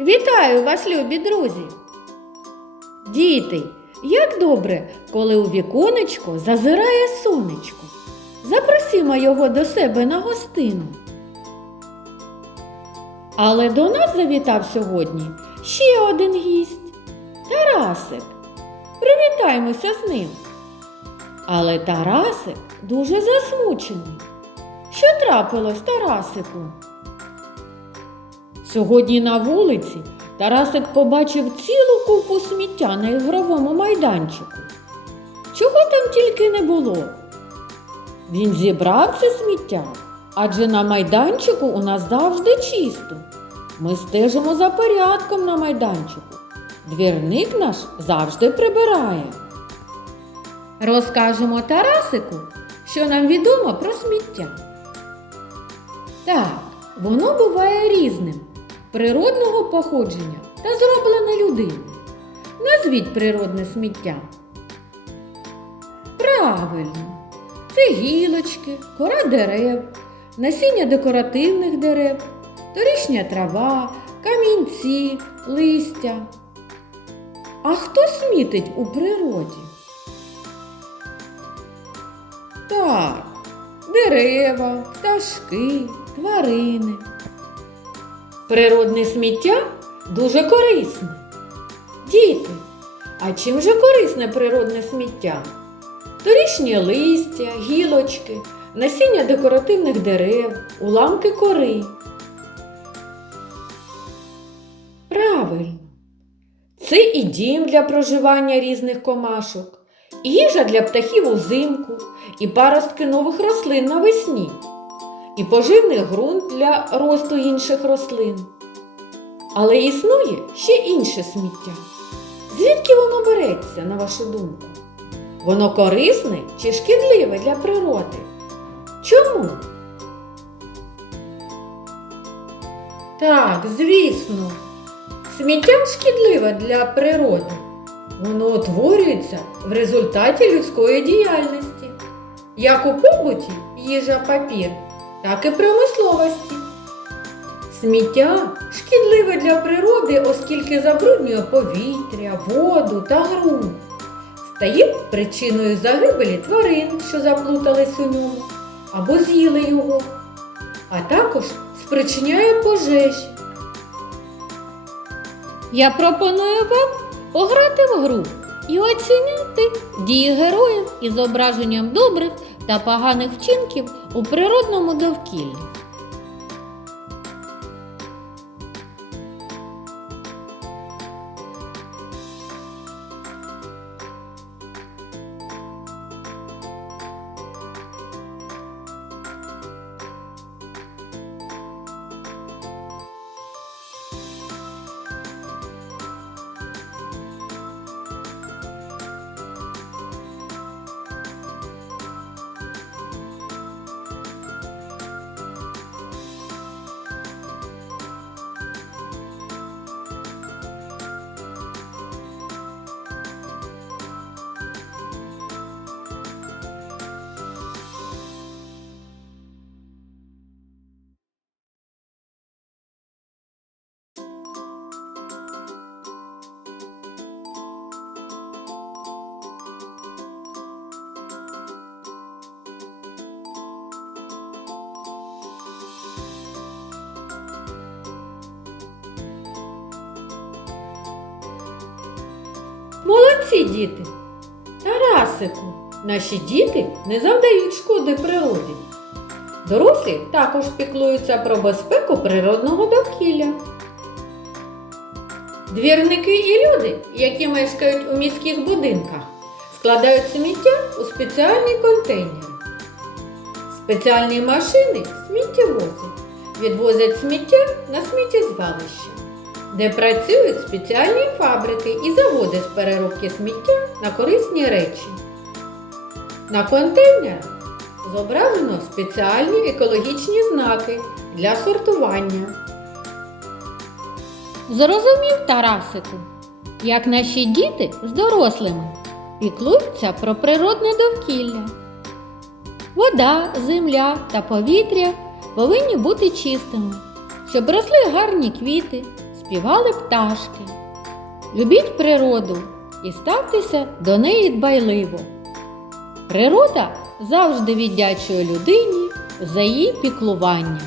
Вітаю вас, любі друзі! Діти, як добре, коли у віконечко зазирає сонечко. Запросімо його до себе на гостину. Але до нас завітав сьогодні ще один гість Тарасик. Привітаємося з ним. Але Тарасик дуже засмучений. Що трапилось Тарасику? Сьогодні на вулиці Тарасик побачив цілу купу сміття на ігровому майданчику. Чого там тільки не було. Він зібрав це сміття, адже на майданчику у нас завжди чисто. Ми стежимо за порядком на майданчику. Двірник наш завжди прибирає. Розкажемо Тарасику, що нам відомо про сміття. Так, воно буває різним, природного походження та зроблене людиною. Назвіть природне сміття. Правильно, це гілочки, кора дерев, насіння декоративних дерев, торішня трава, камінці, листя. А хто смітить у природі? Так, дерева, пташки, тварини. Природне сміття дуже корисне. Діти, а чим же корисне природне сміття? Торішнє листя, гілочки, насіння декоративних дерев, уламки кори. Правильно. Це і дім для проживання різних комашок, і їжа для птахів узимку, і паростки нових рослин навесні, і поживний ґрунт для росту інших рослин. Але існує ще інше сміття. Звідки воно береться, на вашу думку? Воно корисне чи шкідливе для природи? Чому? Так, звісно. Сміття шкідливе для природи. Воно утворюється в результаті людської діяльності, як у побуті їжа папір, так і промисловості. Сміття шкідливе для природи, оскільки забруднює повітря, воду та ґрунт. Стає причиною загибелі тварин, що заплутались у ньому, або з'їли його, а також спричиняє пожежі. Я пропоную вам пограти в гру і оціняти дії героїв із зображенням добрих та поганих вчинків у природному довкіллі. Молодці діти! Тарасику, наші діти не завдають шкоди природі. Дорослі також піклуються про безпеку природного довкілля. Двірники і люди, які мешкають у міських будинках, складають сміття у спеціальні контейнери. Спеціальні машини сміттєвози відвозять сміття на сміттєзвалище де працюють спеціальні фабрики і заводи з переробки сміття на корисні речі. На контейнерах зображено спеціальні екологічні знаки для сортування. Зрозумів Тарасику, як наші діти з дорослими піклуються про природне довкілля. Вода, земля та повітря повинні бути чистими, щоб росли гарні квіти, співали пташки. Любіть природу і ставтеся до неї дбайливо. Природа завжди віддячує людині за її піклування.